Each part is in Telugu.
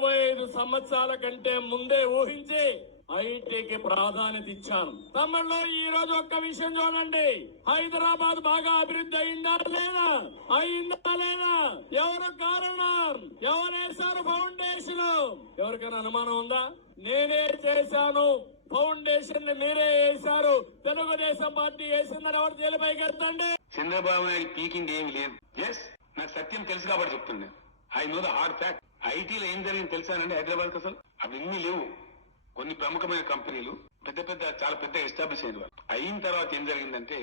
25 సంవత్సరాల కంటే ముందే ఊహించి ఐటీకి ప్రాధాన్యత ఇచ్చాను. తమిళలో ఈ రోజు ఒక్క విషయం చూడండి, హైదరాబాద్ బాగా అభివృద్ధి అయిందా లేదా, అయిందా లేదా, ఎవరు కారణం, ఎవరేశారు ఫౌండేషన్, ఎవరికైనా అనుమానం ఉందా? నేనే చేశాను. ఫౌండేషన్ ని మీరే వేశారు, తెలుగుదేశం పార్టీ వేసిందని ఎవరు జైలుపైకి వెళ్తండి. చంద్రబాబు నాయుడు పీకింగ్ ఏమి లేదు. ఎస్, నాకు సత్యం తెలుసు కాబట్టి చెప్తున్నాను. I know the hard fact. ఐటీలో ఏం జరిగింది తెలుసానండి హైదరాబాద్ అసలు అవి ఇన్ని లేవు. కొన్ని ప్రముఖమైన కంపెనీలు చాలా పెద్ద ఎస్టాబ్లిష్ అయిన వారు అయిన తర్వాత ఏం జరిగిందంటే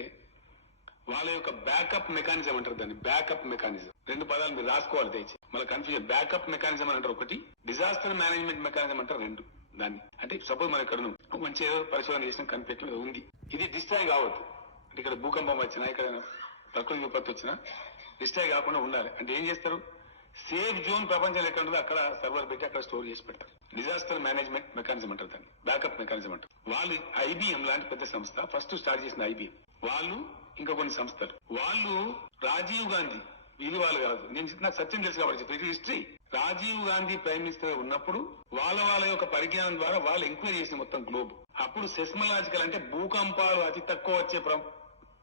వాళ్ళ యొక్క బ్యాకప్ మెకానిజం అంటారు దాన్ని. బ్యాకప్ మెకానిజం 2 పదాలు మీరు రాసుకోవాలి తెచ్చి, మళ్ళీ కన్ఫ్యూజన్. బ్యాకప్ మెకానిజం అంటారు ఒకటి, డిజాస్టర్ మేనేజ్మెంట్ మెకానిజం అంటారు రెండు. దాన్ని అంటే సపోజ్ మనం ఇక్కడ మంచి ఏదో పరిశోధన చేసిన కనిపెట్టిన ఉంది, ఇది డిస్ట్రాయ్ కావద్దు. అంటే ఇక్కడ భూకంపం వచ్చినా, ఇక్కడ ప్రకృతి విపత్తు వచ్చినా డిస్ట్రాయ్ కాకుండా ఉండాలి. అంటే ఏం చేస్తారు, సేఫ్ జోన్ ప్రపంచంలో ఎక్కడ ఉంటుందో అక్కడ సర్వర్ పెట్టి అక్కడ స్టోర్ చేసి పెడతారు. డిజాస్టర్ మేనేజ్మెంట్ మెకానిజం అంటారు దాన్ని, బ్యాకప్ మెకానిజం అంటారు. వాళ్ళు ఐబిఎం లాంటి పెద్ద సంస్థ ఫస్ట్ స్టార్ట్ చేసిన ఐబిఎం వాళ్ళు, ఇంకా కొన్ని సంస్థలు వాళ్ళు. రాజీవ్ గాంధీ వాళ్ళు కాదు, నాకు సత్యం తెలుసు కాబట్టి ఇది history. Rajiv Gandhi prime minister ఉన్నప్పుడు వాళ్ళ యొక్క పరిజ్ఞానం ద్వారా వాళ్ళు ఎంక్వైరీ చేసిన మొత్తం గ్లోబ్. అప్పుడు సెస్మలాజికల్ అంటే భూకంపాలు అతి తక్కువ వచ్చే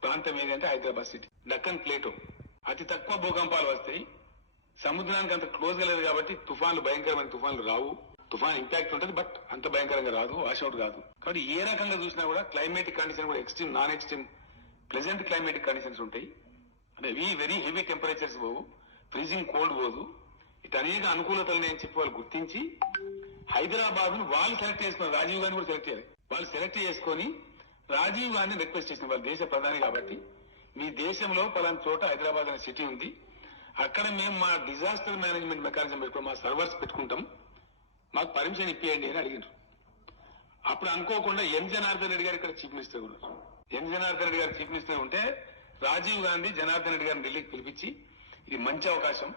ప్రాంతం ఏదంటే హైదరాబాద్ సిటీ. డక్కన్ ప్లేటో అతి తక్కువ భూకంపాలు వస్తాయి. సముద్రానికి అంత క్లోజ్ గా లేదు కాబట్టి తుఫాన్లు, భయంకరమైన తుఫాన్లు రావు. తుఫాన్ ఇంపాక్ట్ ఉంటుంది బట్ అంత భయంకరంగా రాదు, వాష్అవుట్ కాదు. కాబట్టి ఏ రకంగా చూసినా కూడా క్లైమేటిక్ కండిషన్ కూడా extreme, non extreme, pleasant climatic conditions ఉంటాయి. అంటే వెరీ హెవీ టెంపరేచర్స్ పోవు, ఫ్రీజింగ్ కోల్డ్ పోదు. ఇటు అనేక అనుకూలతలు అని చెప్పి వాళ్ళు గుర్తించి హైదరాబాద్ ను వాళ్ళు సెలెక్ట్ చేసుకున్నారు. రాజీవ్ గాంధీ కూడా సెలెక్ట్ చేయాలి. వాళ్ళు సెలెక్ట్ చేసుకుని రాజీవ్ గాంధీ రిక్వెస్ట్ చేసిన, వాళ్ళ దేశ ప్రధాని కాబట్టి మీ దేశంలో పలానా చోట హైదరాబాద్ అనే సిటీ ఉంది, అక్కడ మేము మా డిజాస్టర్ మేనేజ్మెంట్ మెకానిజం పెట్టుకుని మా సర్వర్స్ పెట్టుకుంటాం, మాకు పర్మిషన్ ఇప్పియండి అని అడిగినారు. అప్పుడు అనుకోకుండా ఎన్ జనార్దన్ రెడ్డి గారు ఇక్కడ చీఫ్ మినిస్టర్ ఉన్నారు. ఎన్ జనార్దన్ రెడ్డి గారు చీఫ్ మినిస్టర్ ఉంటే రాజీవ్ గాంధీ జనార్దన్ రెడ్డి గారిని ఢిల్లీకి పిలిపించి, ఇది మంచి అవకాశం,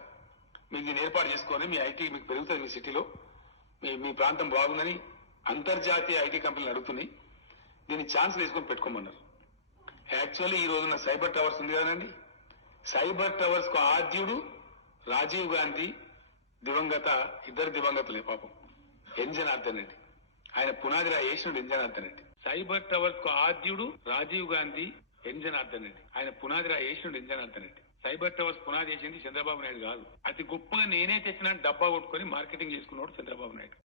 మీరు దీన్ని ఏర్పాటు చేసుకొని మీ ఐటీ మీకు పెరుగుతుంది, మీ సిటీలో మీ ప్రాంతం బాగుందని అంతర్జాతీయ ఐటీ కంపెనీలు అడుగుతున్నాయి, దీన్ని ఛాన్స్ తీసుకొని పెట్టుకోమన్నారు. యాక్చువల్లీ ఈ రోజున సైబర్ టవర్స్ ఉంది కదండి, సైబర్ టవర్స్ కు ఆద్యుడు రాజీవ్ గాంధీ, ఇద్దరు దివంగతులే పాపం, ఎన్ జనార్దన్ రెడ్డి. ఆయన పునాది వేసినడు ఎన్ జనార్దన్ రెడ్డి. సైబర్ టవర్స్ కు ఆద్యుడు రాజీవ్ గాంధీ, ఎన్ జనార్దన్ రెడ్డి. ఆయన పునాది వేసినడు ఎన్ జనార్దన్ రెడ్డి. సైబర్ టవర్స్ పునాది వేసింది చంద్రబాబు నాయుడు కాదు. అతి గొప్పగా నేనే తెచ్చిన డబ్బా కొట్టుకుని మార్కెటింగ్ చేసుకున్నాడు చంద్రబాబు నాయుడు.